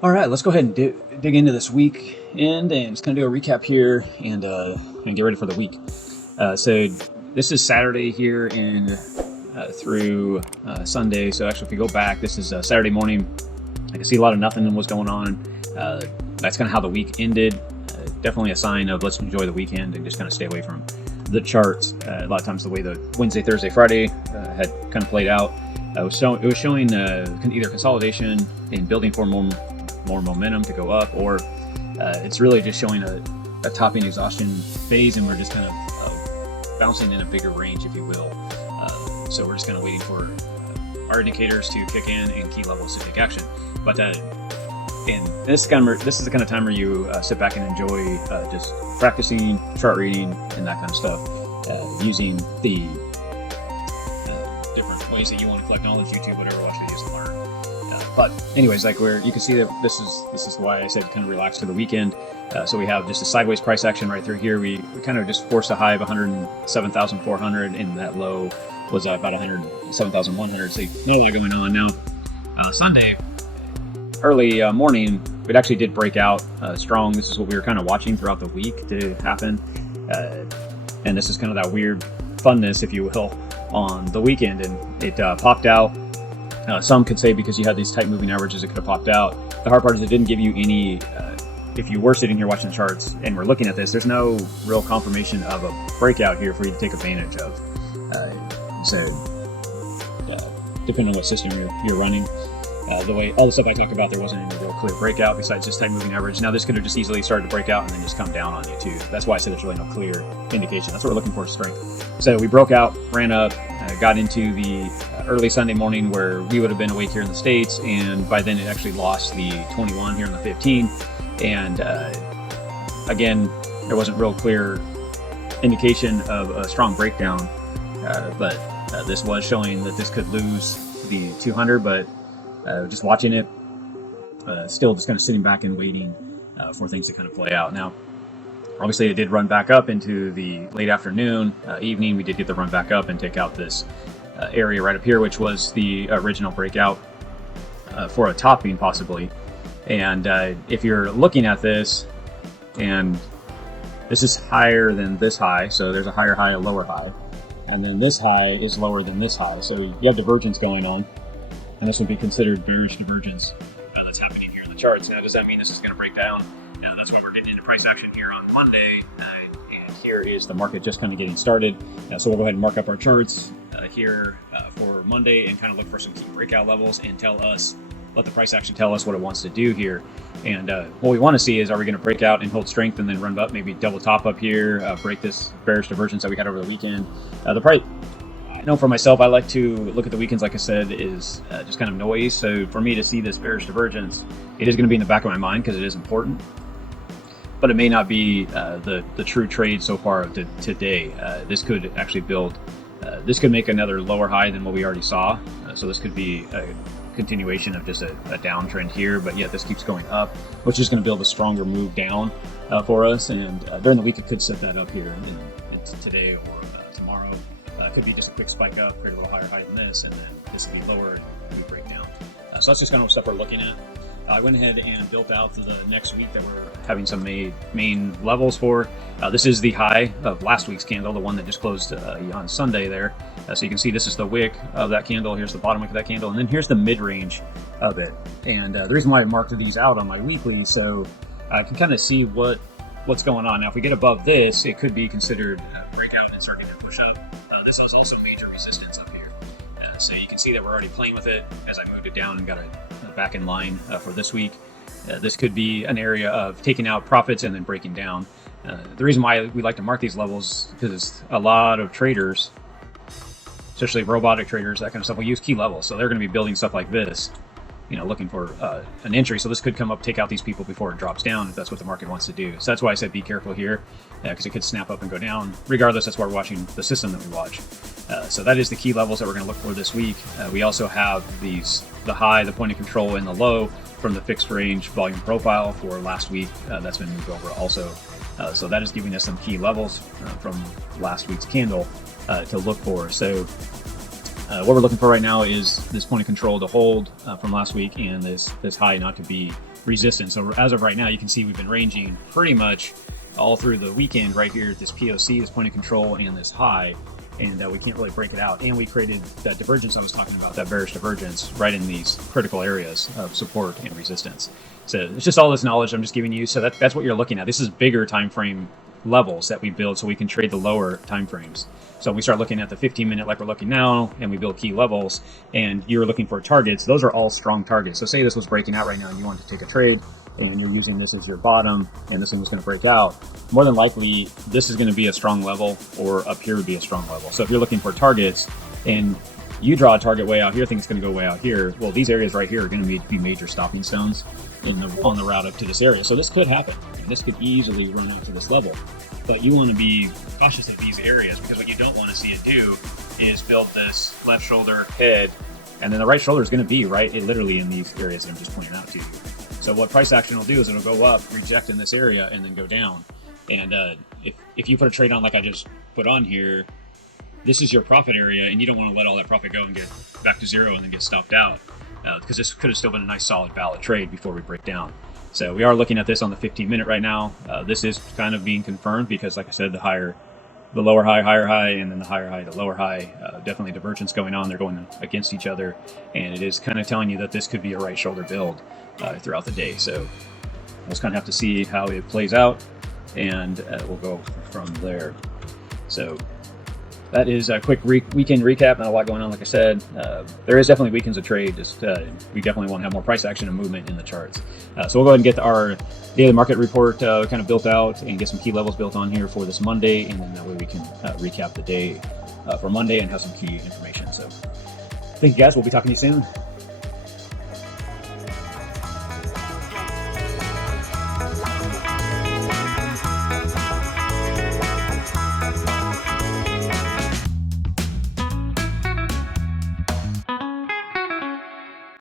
All right, let's go ahead and dig into this weekend and just kind of do a recap here and get ready for the week. So this is Saturday here and through Sunday. So actually, if you go back, this is Saturday morning. I can see a lot of nothing was going on. That's kind of how the week ended. Definitely a sign of let's enjoy the weekend and just kind of stay away from the charts. A lot of times the way the Wednesday, Thursday, Friday had kind of played out, it was showing either consolidation and building for more momentum to go up, or it's really just showing a topping exhaustion phase, and we're just kind of bouncing in a bigger range, if you will. So we're just kind of waiting for our indicators to kick in and key levels to take action. But and this is the kind of time where you sit back and enjoy just practicing chart reading and that kind of stuff, using the different ways that you want to collect knowledge, YouTube, whatever, watch videos to learn. But anyways, like where you can see that this is why I said kind of relax to the weekend. So we have just a sideways price action right through here. We kind of just forced a high of 107,400, and that low was about 107,100. So they're going on now. Sunday, early morning, it actually did break out strong. This is what we were kind of watching throughout the week to happen, and this is kind of that weird funness, if you will, on the weekend, and it popped out. Some could say because you had these tight moving averages, it could have popped out. The hard part is it didn't give you any, if you were sitting here watching the charts and we're looking at this, there's no real confirmation of a breakout here for you to take advantage of. Depending on what system you're running, the way all the stuff I talk about, there wasn't any real clear breakout besides just tight moving average. Now this could have just easily started to break out and then just come down on you too. That's why I said there's really no clear indication. That's what we're looking for, strength. So we broke out, ran up, got into the early Sunday morning where we would have been awake here in the States, and by then it actually lost the 21 here in the 15. And again, there wasn't real clear indication of a strong breakdown, but this was showing that this could lose the 200, but just watching it, still just kind of sitting back and waiting for things to kind of play out. Now, obviously, it did run back up into the late afternoon, evening. We did get the run back up and take out this area right up here, which was the original breakout for a topping, possibly. And if you're looking at this, and this is higher than this high, so there's a higher high, a lower high, and then this high is lower than this high. So you have divergence going on. And this would be considered bearish divergence that's happening here in the charts. Now, does that mean this is going to break down? Now, that's why we're getting into price action here on Monday. And here is the market just kind of getting started. So we'll go ahead and mark up our charts here for Monday and kind of look for some key breakout levels and let the price action tell us what it wants to do here. And what we want to see is, are we going to break out and hold strength and then run up, maybe double top up here, break this bearish divergence that we had over the weekend? The price. I know for myself, I like to look at the weekends, like I said, is just kind of noise. So for me to see this bearish divergence, it is going to be in the back of my mind because it is important. But it may not be the true trade so far of today. This could actually build, this could make another lower high than what we already saw. So this could be a continuation of just a downtrend here, but yet this keeps going up, which is going to build a stronger move down for us. And during the week, it could set that up here and today or tomorrow. Could be just a quick spike up, create a little higher high than this, and then this will be lower and we break down. So that's just kind of stuff we're looking at. I went ahead and built out the next week that we're having some main levels for. This is the high of last week's candle, the one that just closed on Sunday there. So you can see this is the wick of that candle. Here's the bottom wick of that candle, and then here's the mid-range of it. And the reason why I marked these out on my weekly, so I can kind of see what's going on. Now, if we get above this, it could be considered a breakout and starting to push up. This is also major resistance up here. So you can see that we're already playing with it as I moved it down and got it back in line for this week. This could be an area of taking out profits and then breaking down. The reason why we like to mark these levels is because a lot of traders, especially robotic traders, that kind of stuff, will use key levels. So they're going to be building stuff like this, looking for an entry. So this could come up, take out these people before it drops down if that's what the market wants to do. So that's why I said be careful here, because it could snap up and go down. Regardless, that's why we're watching the system that we watch. So that is the key levels that we're going to look for this week. We also have the high, the point of control, and the low from the fixed range volume profile for last week. That's been moved over also. So that is giving us some key levels from last week's candle to look for. So what we're looking for right now is this point of control to hold from last week, and this high not to be resistance. So as of right now, you can see we've been ranging pretty much all through the weekend right here at this POC, this point of control, and this high, and we can't really break it out. And we created that divergence I was talking about, that bearish divergence, right in these critical areas of support and resistance. So it's just all this knowledge I'm just giving you. So that's what you're looking at. This is bigger time frame levels that we build so we can trade the lower time frames. So we start looking at the 15-minute like we're looking now, and we build key levels, and you're looking for targets. Those are all strong targets. So say this was breaking out right now and you wanted to take a trade, and you're using this as your bottom, and this one was going to break out. More than likely, this is going to be a strong level, or up here would be a strong level. So if you're looking for targets, and you draw a target way out here, think it's going to go way out here, well, these areas right here are going to be major stopping stones on the route up to this area. So this could happen. This could easily run out to this level. But you want to be cautious of these areas, because what you don't want to see it do is build this left shoulder head, and then the right shoulder is going to be literally in these areas that I'm just pointing out to you. So what price action will do is it'll go up, reject in this area, and then go down. And if you put a trade on like I just put on here, this is your profit area, and you don't want to let all that profit go and get back to zero and then get stopped out, because this could have still been a nice solid valid trade before we break down. So we are looking at this on the 15-minute right now. This is kind of being confirmed because, like I said, the lower high, higher high, and then the higher high, the lower high, definitely divergence going on. They're going against each other, and it is kind of telling you that this could be a right shoulder build throughout the day. So we'll just kind of have to see how it plays out, and we'll go from there. So that is a quick weekend recap. Not a lot going on, like I said. There is definitely weekends of trade. Just we definitely want to have more price action and movement in the charts. So we'll go ahead and get our daily market report kind of built out and get some key levels built on here for this Monday, and then that way we can recap the day for Monday and have some key information. So thank you guys. We'll be talking to you soon.